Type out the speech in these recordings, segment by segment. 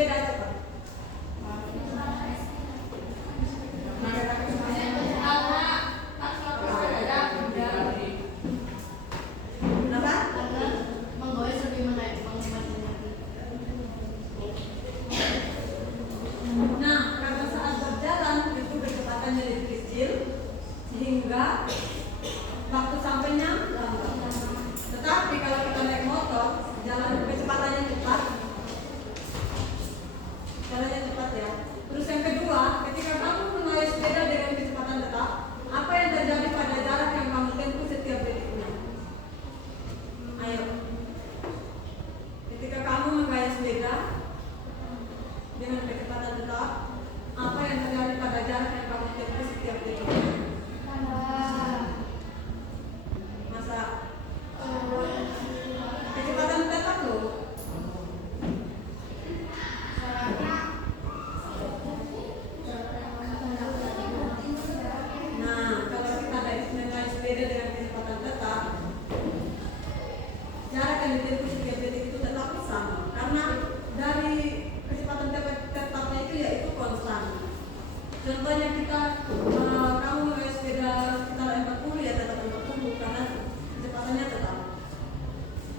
sepeda cepat? Sehingga waktu sampainya lambat. Tetapi kalau kita naik motor, jalan kecepatannya cepat, jalannya cepat ya. Terus yang kedua, ketika kamu mengendarai sepeda dengan kecepatan tetap, apa yang terjadi pada jarak yang kamu tempuh setiap detiknya? Ayo. Ketika kamu mengendarai sepeda dengan kecepatan tetap, apa yang terjadi pada jarak yang kamu tempuh setiap detiknya? Masa kecepatan tetap loh. Nah, kalau kita naik sepeda dengan kecepatan tetap, jarak yang ditempuh setiap detik itu tetap sama, karena dari kecepatan tetapnya itu yaitu konstan. Contohnya kamu naik sepeda sekitar 40 ya tetap 40 karena kecepatannya tetap.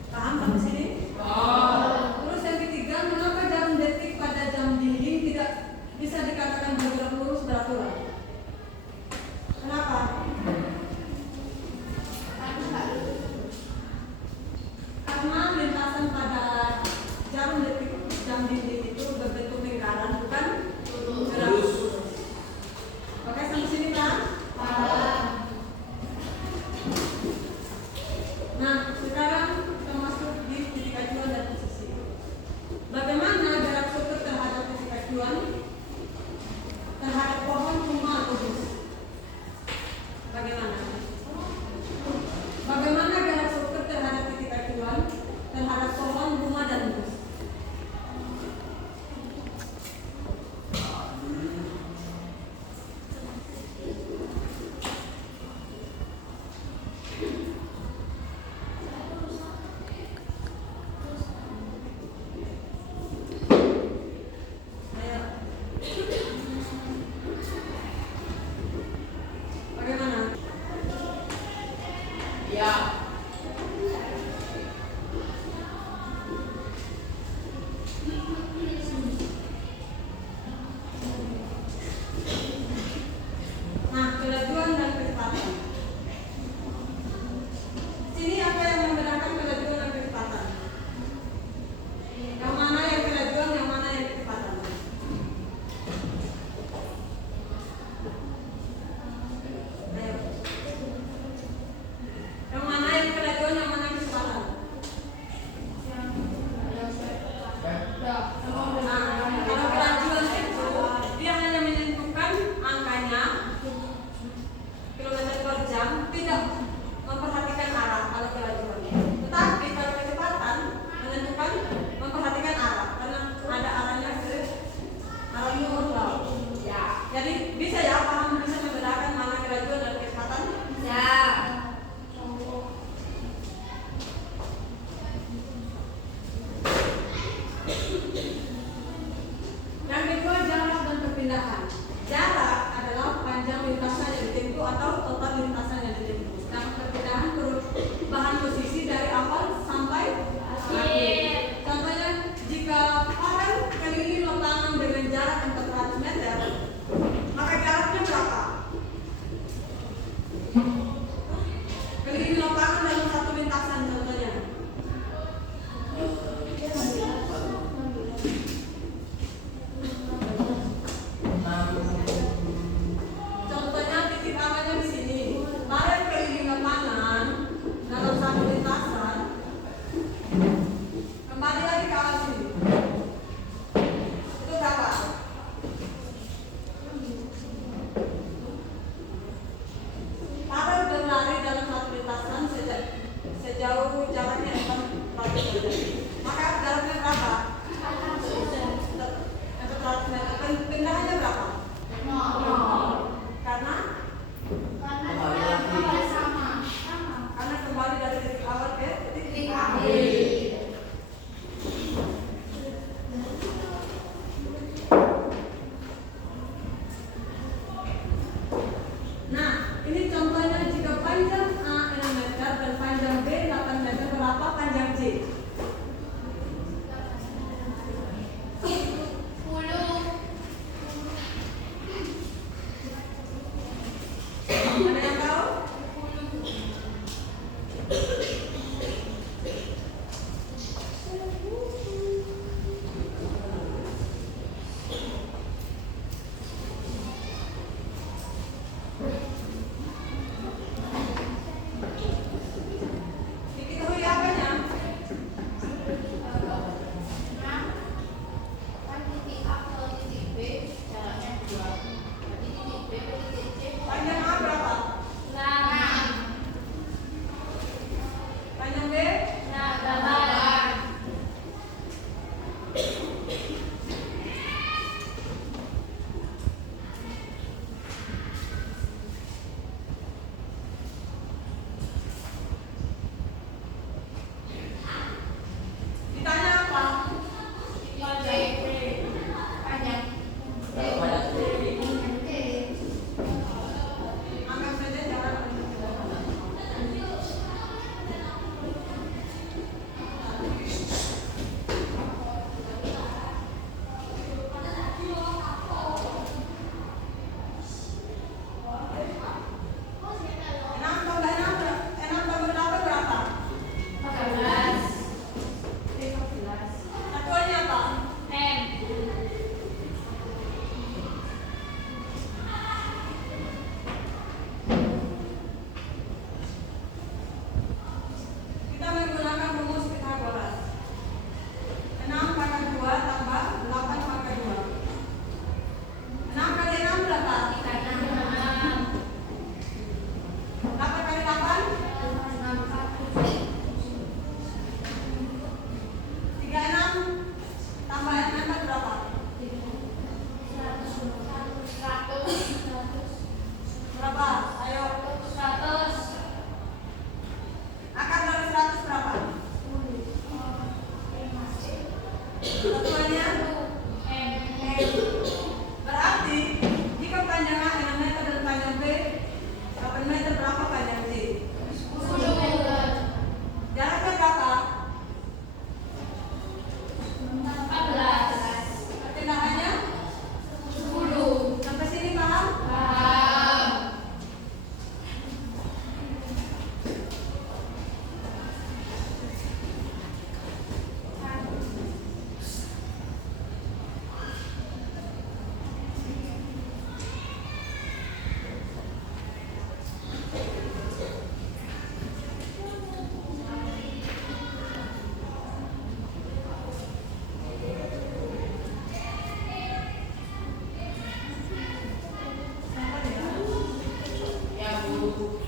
Paham sampai sini? Terus yang ketiga, mengapa jarum detik pada jam dinding tidak bisa dikatakan bergerak lurus beraturan? Kenapa? Karena lintasan pada jarum detik jam dinding itu berbentuk lingkaran, bukan bergerak lurus. Oke, sampai sini kan? Nah, sekarang kita masuk di titik acuan dan posisi. Bagaimana jarak sopir terhadap titik acuan? Terhadap pohon, rumah, atau bus? Bagaimana? Bagaimana jarak sopir terhadap titik acuan? Terhadap pohon, rumah, dan bus? Contohnya titik awalnya di sini. Satuannya berarti jika panjang A 6 meter dan panjang B 8 meter, berapa panjang C? 10 meter. Jaraknya berapa? 14. Pertengahannya 10. sampai sini paham? Paham. Ya, Bu.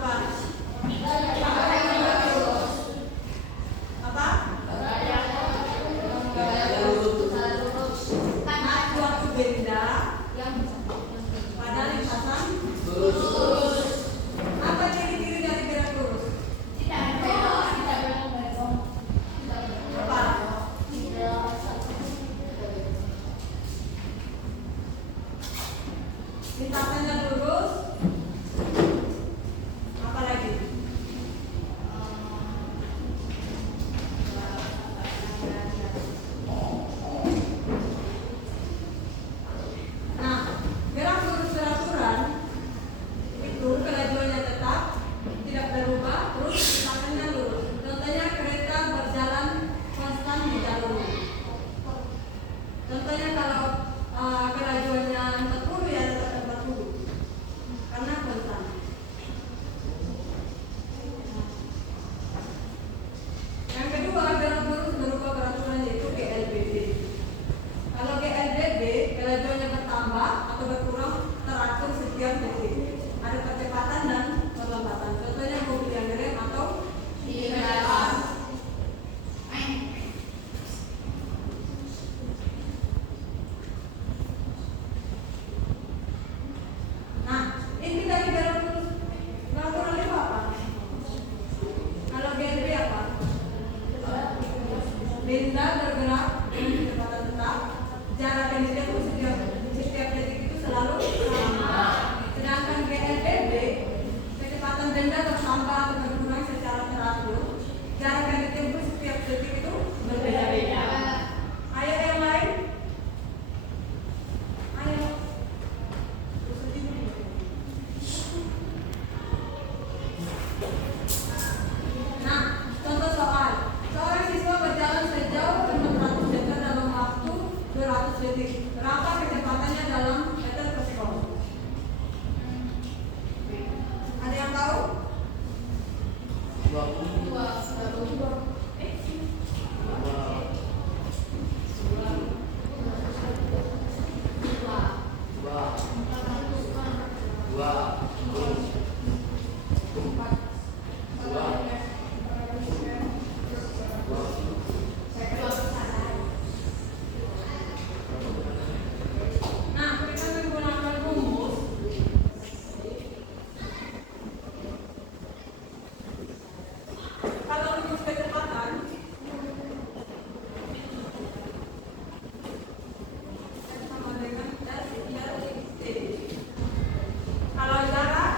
Apa? Apa? Nah, suatu benda pada lintasan apa ciri-ciri dari gerak lurus? Apa? Lintasannya lurus. Apa lagi? Nah, gerak lurus beraturan itu kelajuannya tetap, tidak berubah, terus lintasannya lurus. Contohnya kereta berjalan konstan di jalur. Contohnya kalau kelajuannya 40 ya tetap 40 karena konstan. Yang kedua, gerak lurus berubah peraturan yaitu GLBB. Kalau GLBB kelajuannya bertambah atau berkurang teratur setiap detik. Ada percepatan dan perlambatan. Contohnya mobil yang ngerem atau Dilepas. nah, inti dari gerak lurus beraturan itu apa? Kalau GLB apa? Benda bergerak dengan kecepatan tetap, jarak yang ditempuh setiap detik itu selalu sama. Sedangkan GLBB kecepatan benda bertambah atau berkurang secara teratur, jarak yang ditempuh setiap detik itu berbeda-beda. Ayo yang lain. Ayo. Nah, contoh soal. Seorang siswa berjalan sejauh 600 meter dalam waktu 200 detik. Berapa kecepatannya dalam meter per sekon? Ada yang tahu? 2. Nah, kita menggunakan rumus. Kalau rumus kecepatan sama dengan dari T. Kalau jarak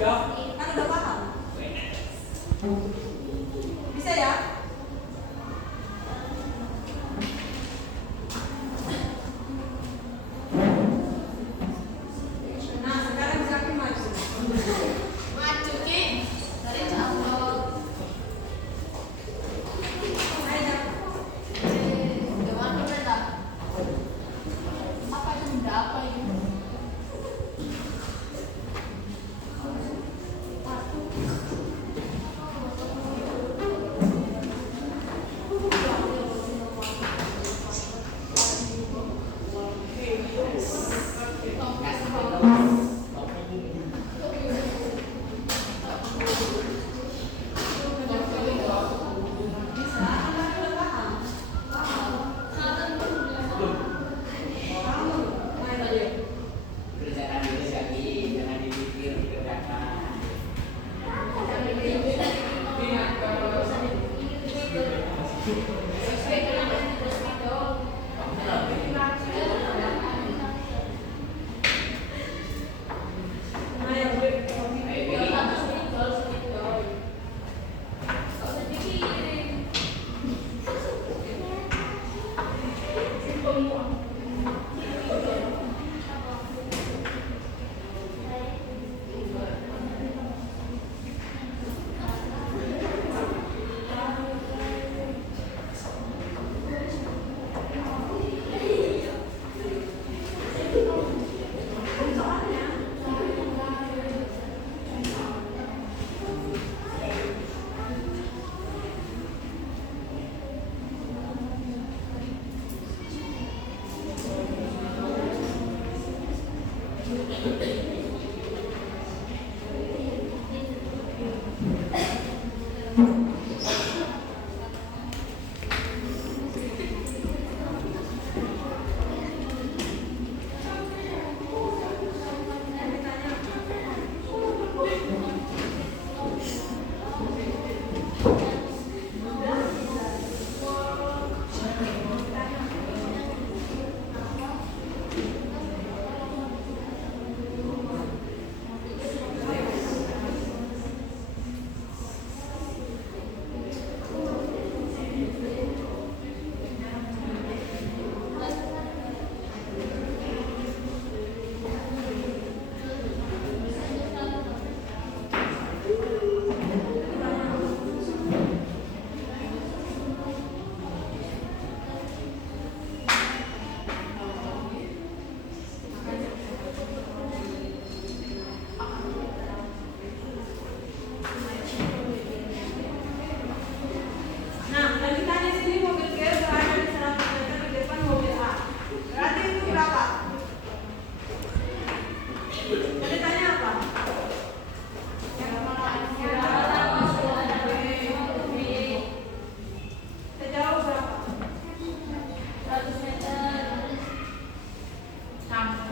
Kan udah paham? Bisa ya? Nah, sekarang Zaki maju. Maju ki. Dari jauh. Ayo Zaki. Dewan pemerintah. Apa itu benda apa ini? Bisa? Kan udah paham? Kamu main aja. Kerjakan dulu Zaki, jangan dipikir kerjakan. Ayo, Ayo Billy. Nah, yang ditanya sini mobil G berada di 100 meter di depan mobil A. Berarti itu berapa? Yang ditanya apa? Sejauh berapa? 100 meter. Sampai.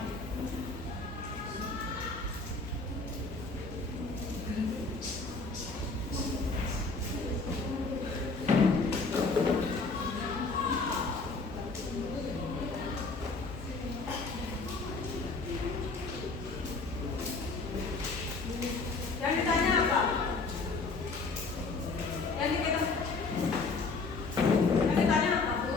Yang ditanya apa? Yang ditanya apa, Bu?